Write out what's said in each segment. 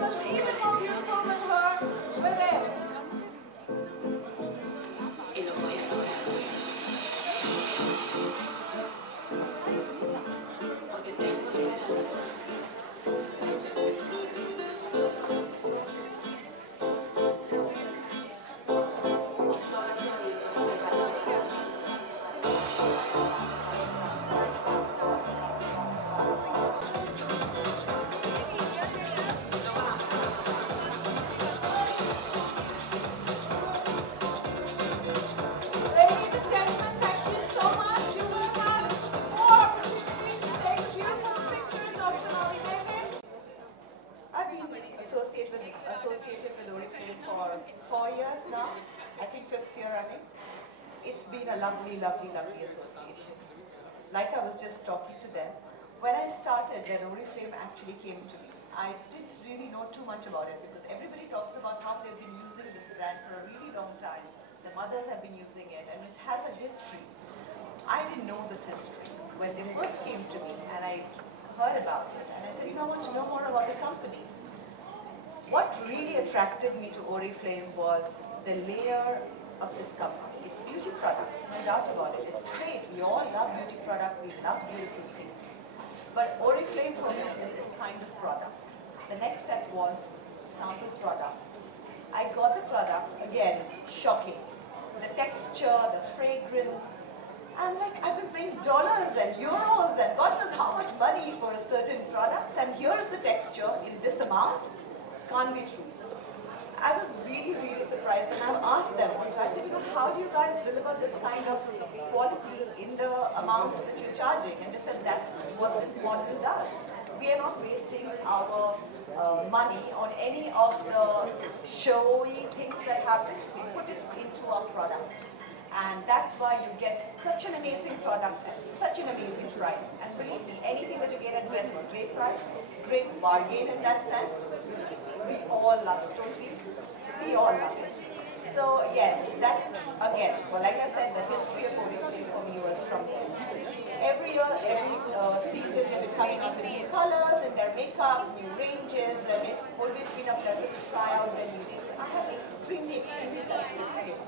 Rosita es más beautiful than her. We're there. Y lo voy a lograr. Porque tengo esperanza. Y solo he sabido esperanza. Associated with Oriflame for 4 years now. I think 5th year running. It's been a lovely, lovely, lovely association. Like I was just talking to them, when I started, when Oriflame actually came to me, I didn't really know too much about it because everybody talks about how they've been using this brand for a really long time. The mothers have been using it and it has a history. I didn't know this history. When they first came to me and I heard about it and I said, you know, I want to know more about the company. What really attracted me to Oriflame was the layer of this company. It's beauty products, no doubt about it. It's great. We all love beauty products. We love beautiful things. But Oriflame for me is this kind of product. The next step was sample products. I got the products, again, shocking. The texture, the fragrance. I'm like, I've been paying dollars and euros and God knows how much money for certain products, and here's the texture in this amount. Can't be true. I was really, really surprised, and I've asked them also. I said, you know, how do you guys deliver this kind of quality in the amount that you're charging? And they said, that's what this model does. We are not wasting our money on any of the showy things that happen. We put it into our product. And that's why you get such an amazing product at such an amazing price. And believe me, anything that you get at great price, great bargain in that sense, we all love it, don't we? We all love it. So yes, that again, well, like I said, the history of Oriflame for me was from there. Every year, every season, they've been coming out with new colors in their makeup, new ranges, and it's always been a pleasure to try out their new things. I have extremely, extremely sensitive skin.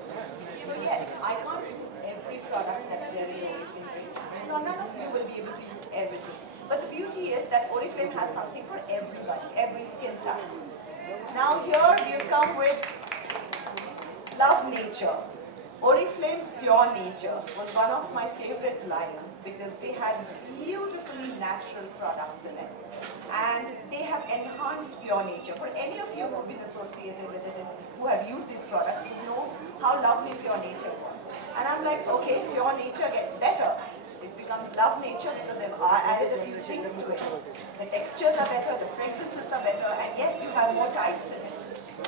So yes, I can't use every product that's there in the Oriflame range. None of you will be able to use everything. But the beauty is that Oriflame has something for everybody, every skin type. Now here we've come with Love Nature. Oriflame's Pure Nature was one of my favorite lines because they had beautifully natural products in it. And they have enhanced Pure Nature. For any of you who have been associated with it and who have used these products, you know how lovely Pure Nature was. And I'm like, okay, Pure Nature gets better. It becomes Love Nature because they've added a few things to it. The textures are better, the fragrances are better, and yes, you have more types in it.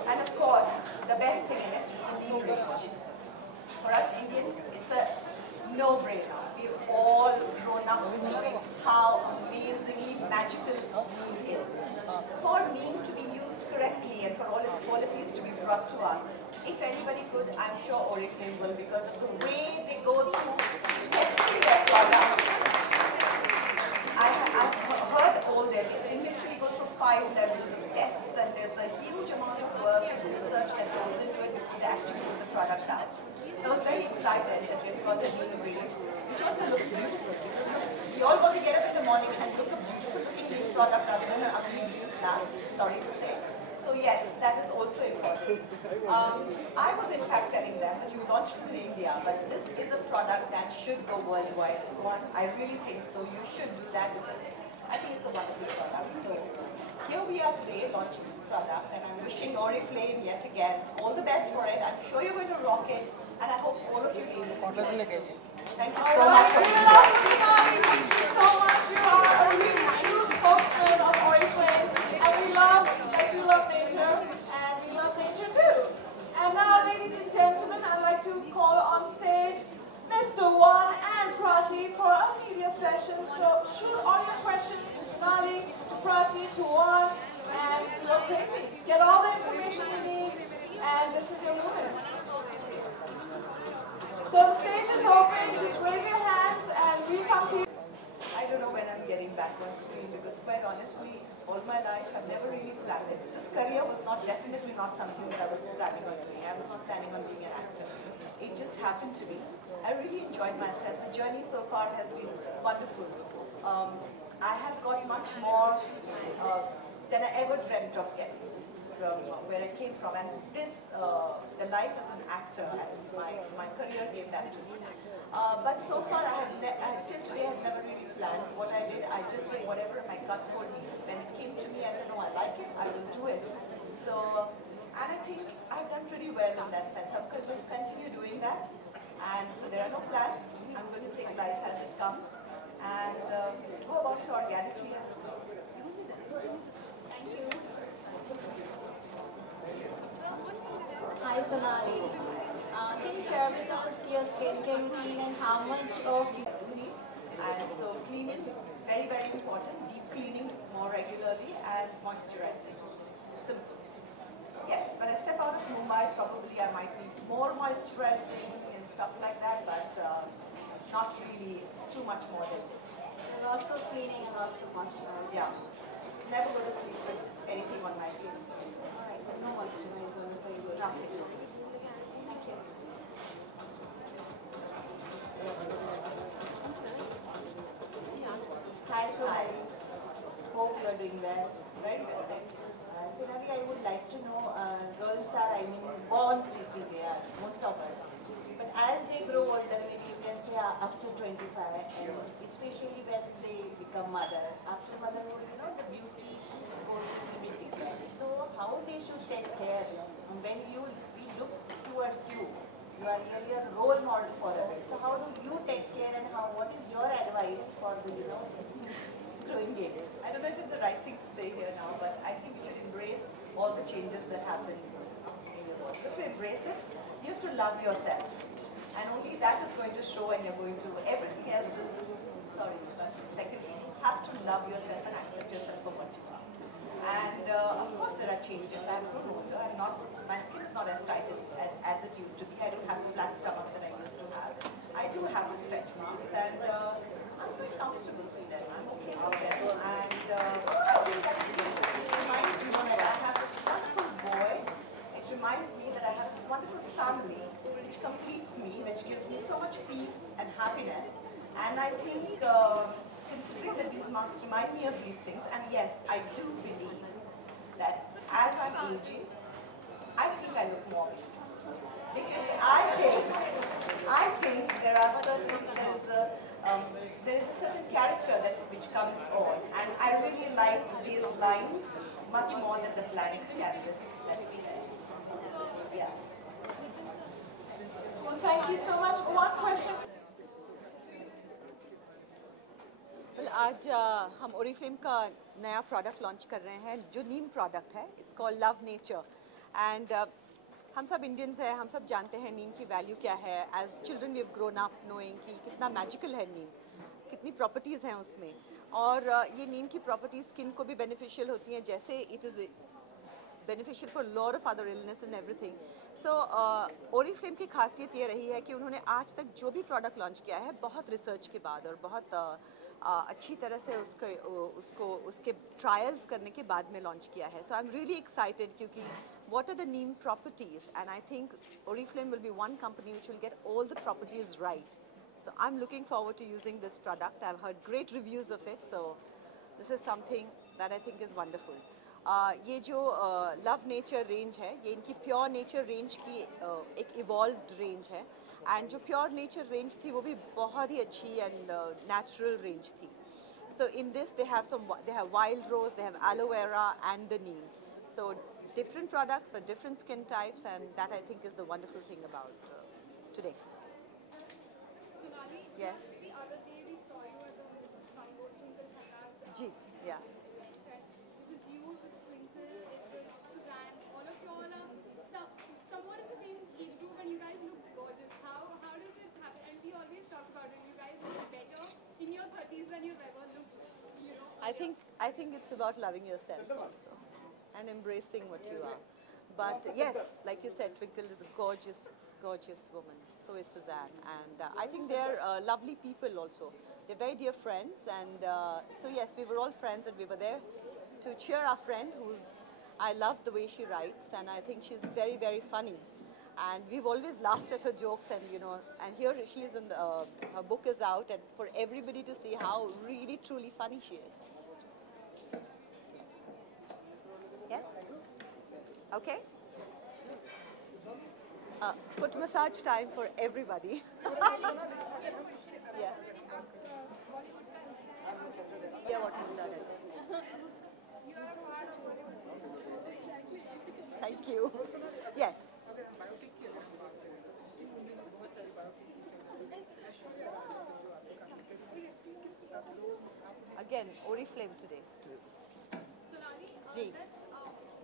And of course, the best thing in it is the neem range. For us Indians, it's a no-brainer. We've all grown up with knowing how amazingly magical neem is. For neem to be used correctly and for all its qualities to be brought to us, if anybody could, I'm sure Oriflame will, because the way they go through testing their products, I've heard all them. They literally go through 5 levels of tests, and there's a huge amount of work and research that goes into it before they actually put the product out. So I was very excited that they've got a new range, which also looks beautiful. We all want to get up in the morning and look a beautiful looking new product rather than an ugly green slab, sorry to say. So yes, that is also important. I was in fact telling them that you launched it in India, but this is a product that should go worldwide. I really think so. You should do that because I think it's a wonderful product. So here we are today launching this product, and I'm wishing Oriflame yet again all the best for it. I'm sure you're going to rock it, and I hope all of you ladies enjoy it. Thank you so much. Thank you so much. You are a really true spokesman of Oriflame, and we love that you love nature, and we love nature too. And now, ladies and gentlemen, I'd like to call on stage Mr. Wan and Prati for a media session. So shoot all your questions to Sonali, to Prati, to Wan, and go crazy. Get all the information you need, and this is your moment. So the stage is open, just raise your hands and we come to you. I don't know when I'm getting back on screen because quite honestly, all my life I've never really planned it. This career was definitely not something that I was planning on doing. I was not planning on being an actor. It just happened to me. I really enjoyed myself. The journey so far has been wonderful. I have got much more than I ever dreamt of getting from where I came from. And this, the life as an actor, and my career gave that to me. But so far, till today, I have never really planned what I did. I just did whatever my gut told me. When it came to me, I said, no, I like it, I will do it. So, and I think I've done pretty well in that sense. So I'm going to continue doing that. And so there are no plans. I'm going to take life as it comes and go about it organically. Thank you. Hi Sonali. Can you share with us your skincare routine and how much of... And so cleaning, very, very important. Deep cleaning more regularly and moisturizing. It's simple. Yes, when I step out of Mumbai, probably I might need more moisturizing and stuff like that, but not really too much more than this. Lots of cleaning and lots of moisturizing. Yeah. Never go to sleep with anything on my face. Alright, no moisturizer, very good. Nothing. Thank you. Hi, Sonali. Hope you are doing well. Very well, thank you. Sonali, I would like to know, girls are, born pretty, they are, most of us. But as they grow older, maybe you can say after 25, and especially when they become mother, after motherhood, the beauty goes a little bit decline. So how they should take care when we look towards you? You are really a role model for others. So how do you take care, and what is your advice for the, growing age? I don't know if it's the right thing to say here now, but I think you should embrace all the changes that happen in your body. If you embrace it, you have to love yourself. And only that is going to show, and you're going to, everything else is, sorry, but secondly, you have to love yourself and accept yourself for what you are. And of course there are changes. I have grown older. My skin is not as tight as it used to be. I don't have the flat stomach that I used to have. I do have the stretch marks, and I'm quite comfortable with them. I'm okay with them. And I think it reminds me that I have this wonderful boy. It reminds me that I have this wonderful family which completes me, which gives me so much peace and happiness. And I think, considering that these marks remind me of these things, and yes, I do believe that as I'm aging, I think I look more beautiful. Because I think there is a certain character which comes on, and I really like these lines much more than the blank canvas that is there. Yeah. Well, thank you so much. One question. Well, आज हम Oriflame का नया product launch कर रहे हैं जो नीम product है. It's called love nature. And हम सब इंडियंस हैं, हम सब जानते हैं नीम की वैल्यू क्या है. As children we have grown up knowing कि कितना मैजिकल है नीम, कितनी प्रॉपर्टीज़ हैं उसमें. और ये नीम की प्रॉपर्टीज स्किन को भी बेनिफिशियल होती हैं, जैसे it is beneficial for lot of other illness and everything. So Oriflame की खासियत ये रही है कि उन्होंने आज तक जो भी प्रोडक्ट लॉन्च किया है बहुत रिसर्च के बाद और बहुत अच्छी तरह से उसके ट्रायल्स करने के बाद में लॉन्च किया है. सो आई एम रियली एक्साइटेड क्योंकि what are the neem properties, and I think Oriflame will be one company which will get all the properties right. So I'm looking forward to using this product. I've heard great reviews of it, so this is something that I think is wonderful. ये जो love nature range है, ये इनकी pure nature range की एक evolved range है. And जो pure nature range थी वो भी बहुत ही अच्छी एंड नेचुरल रेंज थी. So in this they have wild rose, they have aloe vera and the neem. So different products for different skin types, and that I think is the wonderful thing about today. Sonali, Yes. The other day we saw you at the Mrs. Twinkle Twinkle Ji, yeah. It was you, it was Twinkle, it was Suzanne, all of you all are somewhat in the same age group, and you guys look gorgeous. How does it happen? And we always talk about it. You guys look better in your 30s than you've ever looked, I think it's about loving yourself also and embracing what you are. But yes, like you said, Twinkle is a gorgeous, gorgeous woman. So is Suzanne, and I think they're lovely people also. They're very dear friends, and so yes, we were all friends, and we were there to cheer our friend who's I love the way she writes, and I think she's very, very funny. And we've always laughed at her jokes, and and here she is, her book is out, and for everybody to see how really, truly funny she is. Yes? Okay? Foot massage time for everybody. Yeah. Yeah, what you've done it. Thank you. Yes. Again, Oriflame today. Sonali, Ji. that's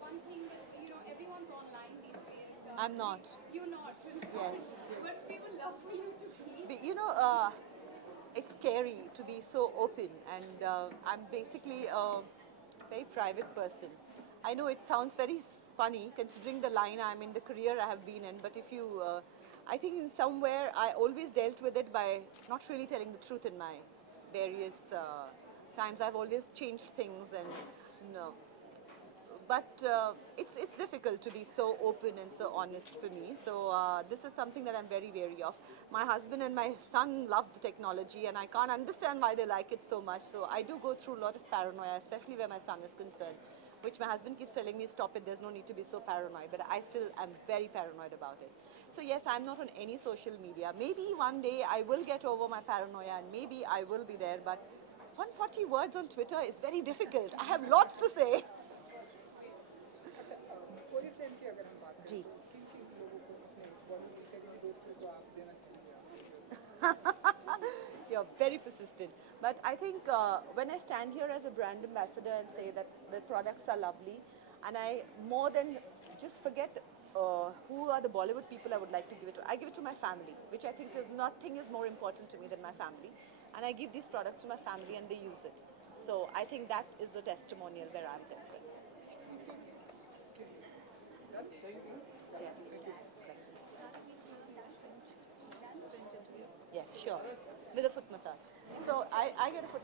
one thing that, everyone's online these days. I'm not. You're not. Yes. But people love for you to be. It's scary to be so open, and I'm basically a very private person. I know it sounds very funny considering the line I'm in, the career I have been in, but if you, I think in somewhere I always dealt with it by not really telling the truth in my various times. I've always changed things, and but it's difficult to be so open and so honest for me. So this is something that I'm very wary of. My husband and my son love the technology, and I can't understand why they like it so much. So I do go through a lot of paranoia, especially where my son is concerned, which my husband keeps telling me, stop it, there's no need to be so paranoid. But I still am very paranoid about it. So yes, I'm not on any social media. Maybe one day I will get over my paranoia, and maybe I will be there. But 140 words on Twitter is very difficult. I have lots to say. जी You're very persistent, but I think when I stand here as a brand ambassador and say that the products are lovely, and I more than just forget who are the Bollywood people I would like to give it to. I give it to my family, which I think is nothing is more important to me than my family, and I give these products to my family and they use it. So I think that is a testimonial where I'm concerned. Yes, sure. With a foot massage. So I get a foot